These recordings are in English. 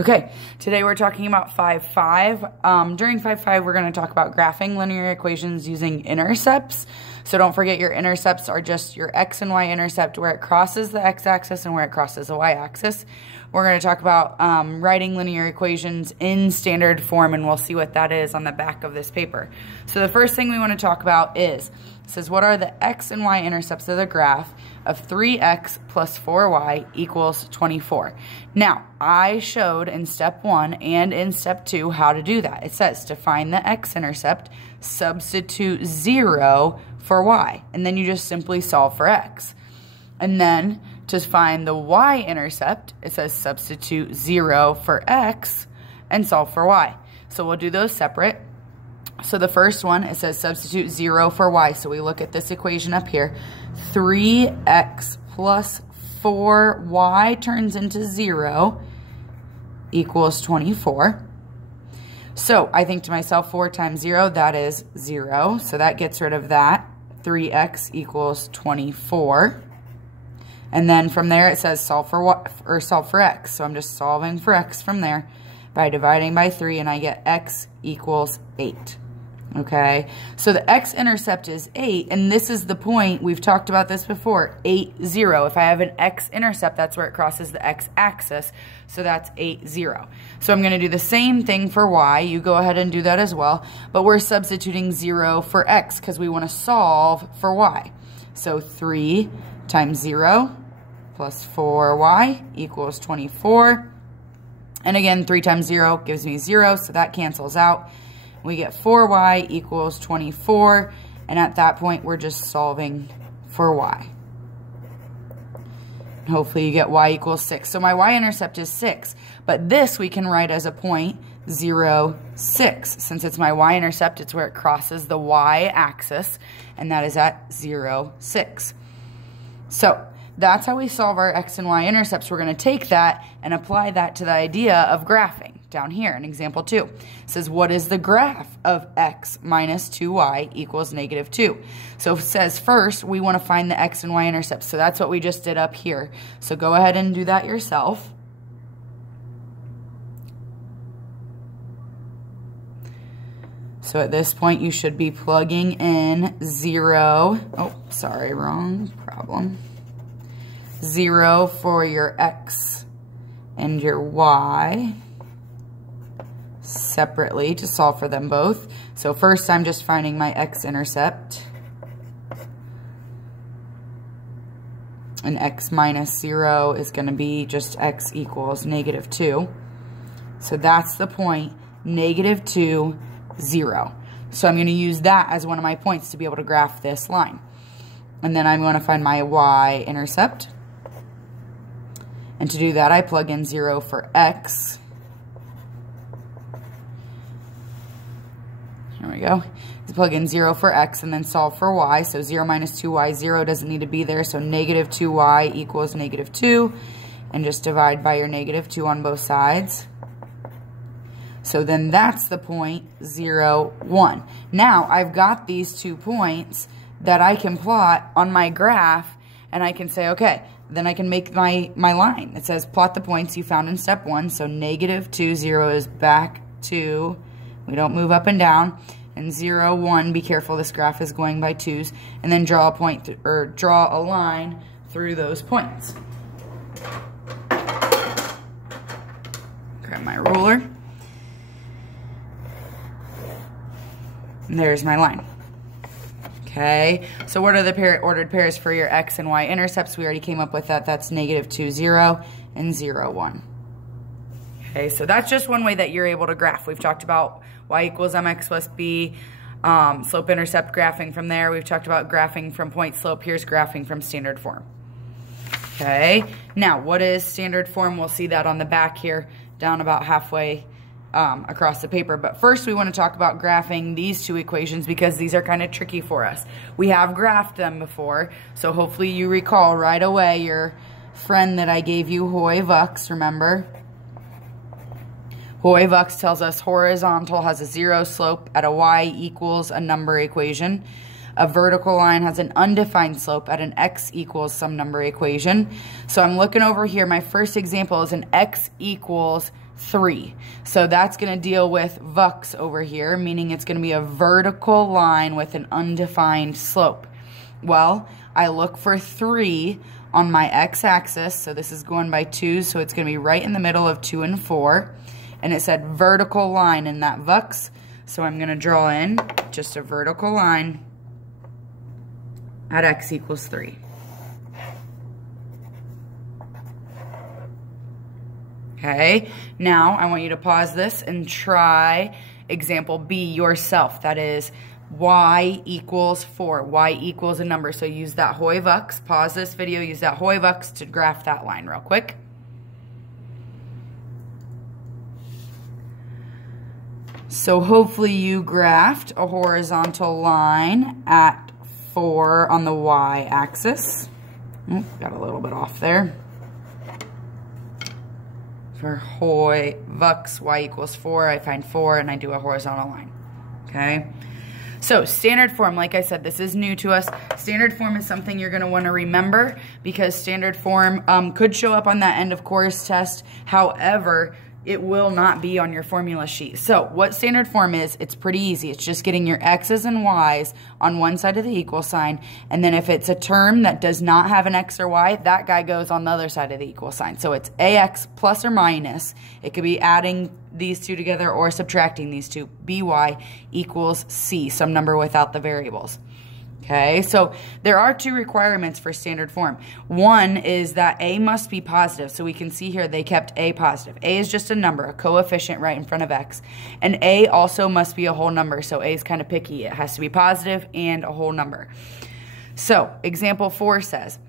Okay, today we're talking about 5.5. During 5.5, we're going to talk about graphing linear equations using intercepts. So don't forget your intercepts are just your x and y intercept where it crosses the x-axis and where it crosses the y-axis. We're going to talk about writing linear equations in standard form, and we'll see what that is on the back of this paper. So the first thing we want to talk about is, it says, what are the x and y intercepts of the graph of 3x plus 4y equals 24? Now, I showed in step 1 and in step 2 how to do that. It says to find the x-intercept, substitute 0 for y, and then you just simply solve for x. And then to find the y-intercept, it says substitute 0 for x and solve for y. So we'll do those separate. So the first one, it says substitute 0 for y. So we look at this equation up here. 3x plus 4y turns into 0 equals 24. So I think to myself, 4 times 0, that is 0. So that gets rid of that. 3x equals 24. And then from there it says solve for y, or solve for x. So I'm just solving for x from there by dividing by 3, and I get x equals 8. Okay, so the x-intercept is 8, and this is the point, we've talked about this before, 8, 0. If I have an x-intercept, that's where it crosses the x-axis, so that's 8, 0. So I'm going to do the same thing for y. You go ahead and do that as well, but we're substituting 0 for x because we want to solve for y. So 3 times 0 plus 4y equals 24. And again, 3 times 0 gives me 0, so that cancels out. We get 4y equals 24, and at that point, we're just solving for y. Hopefully you get y equals 6. So my y-intercept is 6, but this we can write as a point 0, 6. Since it's my y-intercept, it's where it crosses the y-axis, and that is at 0, 6. So that's how we solve our x and y intercepts. We're going to take that and apply that to the idea of graphing. Down here in example 2, it says, what is the graph of x minus 2y equals negative 2? So it says first we want to find the x and y intercepts. So that's what we just did up here. So go ahead and do that yourself. So at this point you should be plugging in 0. Oh, sorry, wrong problem. 0 for your x and your y separately to solve for them both. So first I'm just finding my x-intercept. And x minus 0 is going to be just x equals negative 2. So that's the point, negative 2, 0. So I'm going to use that as one of my points to be able to graph this line. And then I'm going to find my y-intercept. And to do that, I plug in 0 for x. There we go. Let's plug in 0 for x and then solve for y. So 0 minus 2y, 0 doesn't need to be there. So negative 2y equals negative 2. And just divide by your negative 2 on both sides. So then that's the point 0, 1. Now I've got these 2 points that I can plot on my graph, and I can say, okay, then I can make my line. It says plot the points you found in step 1. So negative 2, 0 is back to, we don't move up and down. And 0, 1, be careful, this graph is going by 2's. And then draw a point, or draw a line through those points. Grab my ruler. And there's my line. Okay, so what are the ordered pairs for your x and y intercepts? We already came up with that. That's negative 2, 0 and 0, 1. Okay, so that's just one way that you're able to graph. We've talked about y equals mx plus b, slope-intercept graphing from there. We've talked about graphing from point slope. Here's graphing from standard form. Okay, now what is standard form? We'll see that on the back here, down about halfway across the paper. But first we want to talk about graphing these 2 equations because these are kind of tricky for us. We have graphed them before, so hopefully you recall right away your friend that I gave you, Hoy-Vux, remember? Hoy-Vux tells us horizontal has a 0 slope at a y equals a number equation. A vertical line has an undefined slope at an x equals some number equation. So I'm looking over here. My first example is an x equals 3. So that's going to deal with vux over here, meaning it's going to be a vertical line with an undefined slope. Well, I look for 3 on my x-axis, so this is going by 2, so it's going to be right in the middle of 2 and 4. And it said vertical line in that vux, so I'm going to draw in just a vertical line at x equals 3. Okay, now I want you to pause this and try example B yourself. That is y equals 4. Y equals a number. So use that Hoy Vux. Pause this video. Use that Hoy Vux to graph that line real quick. So hopefully you graphed a horizontal line at 4 on the y-axis. Got a little bit off there. For Hoy Vux, y equals 4, I find 4 and I do a horizontal line. Okay? So standard form, like I said, this is new to us. Standard form is something you're going to want to remember because standard form could show up on that end of course test. However, it will not be on your formula sheet. So what standard form is, it's pretty easy. It's just getting your x's and y's on one side of the equal sign. And then if it's a term that does not have an x or y, that guy goes on the other side of the equal sign. So it's ax plus or minus. It could be adding these two together or subtracting these two. by equals c, some number without the variables. Okay, so there are 2 requirements for standard form. One is that a must be positive. So we can see here they kept a positive. A is just a number, a coefficient right in front of x. And a also must be a whole number. So a is kind of picky. It has to be positive and a whole number. So example 4 says,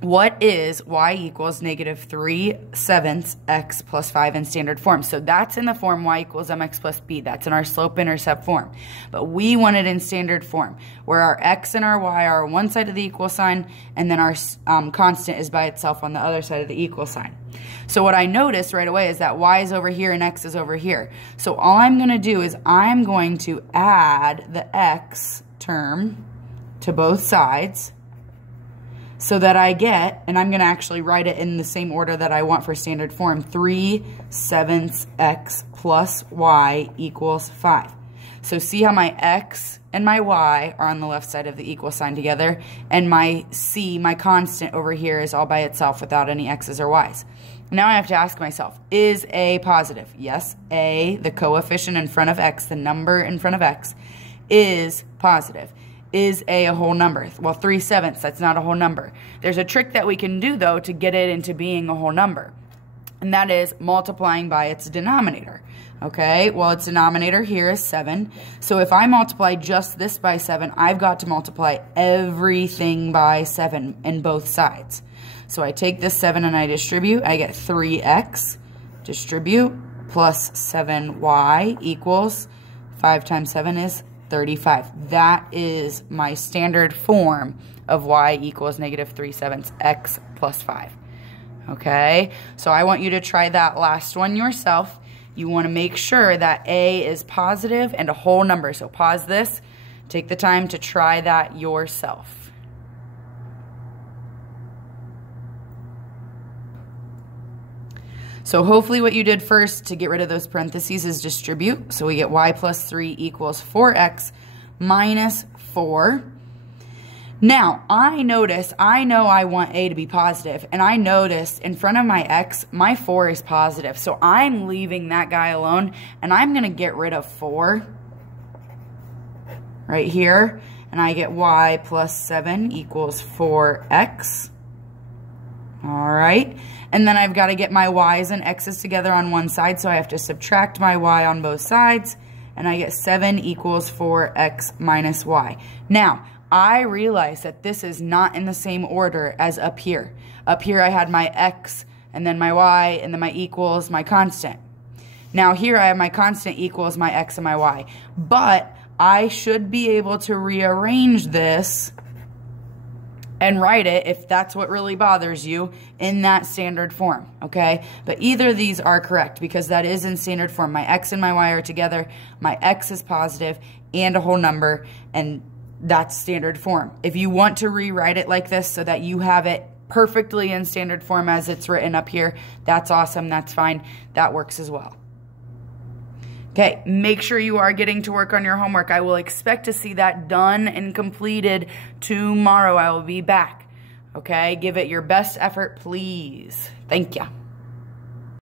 what is y equals negative 3/7 x plus 5 in standard form? So that's in the form y equals mx plus b. That's in our slope-intercept form. But we want it in standard form, where our x and our y are on one side of the equal sign, and then our constant is by itself on the other side of the equal sign. So what I noticed right away is that y is over here and x is over here. So all I'm going to do is I'm going to add the x term to both sides, so that I get, and I'm going to actually write it in the same order that I want for standard form, 3/7 x plus y equals 5. So see how my x and my y are on the left side of the equal sign together, and my c, my constant over here, is all by itself without any x's or y's. Now I have to ask myself, is a positive? Yes, a, the coefficient in front of x, the number in front of x, is positive. Is a whole number? Well, 3/7, that's not a whole number. There's a trick that we can do, though, to get it into being a whole number, and that is multiplying by its denominator. Okay, well, its denominator here is 7, so if I multiply just this by 7, I've got to multiply everything by 7 in both sides. So I take this 7 and I distribute. I get 3x, distribute, plus 7y equals 5 times 7 is 35. That is my standard form of y equals negative 3/7 x plus 5. Okay, so I want you to try that last one yourself. You want to make sure that a is positive and a whole number. So pause this, take the time to try that yourself. So hopefully what you did first to get rid of those parentheses is distribute. So we get y plus 3 equals 4x minus 4. Now, I know I want a to be positive, and I noticed in front of my x, my 4 is positive. So I'm leaving that guy alone, and I'm going to get rid of 4 right here, and I get y plus 7 equals 4x. All right, and then I've got to get my y's and x's together on one side, so I have to subtract my y on both sides, and I get 7 equals 4x minus y. Now, I realize that this is not in the same order as up here. Up here I had my x, and then my y, and then my equals, my constant. Now here I have my constant equals my x and my y, but I should be able to rearrange this and write it, if that's what really bothers you, in that standard form, okay? But either of these are correct because that is in standard form. My x and my y are together, my x is positive and a whole number, and that's standard form. If you want to rewrite it like this so that you have it perfectly in standard form as it's written up here, that's awesome. That's fine. That works as well. Okay, make sure you are getting to work on your homework. I will expect to see that done and completed tomorrow. I will be back. Okay, give it your best effort, please. Thank you.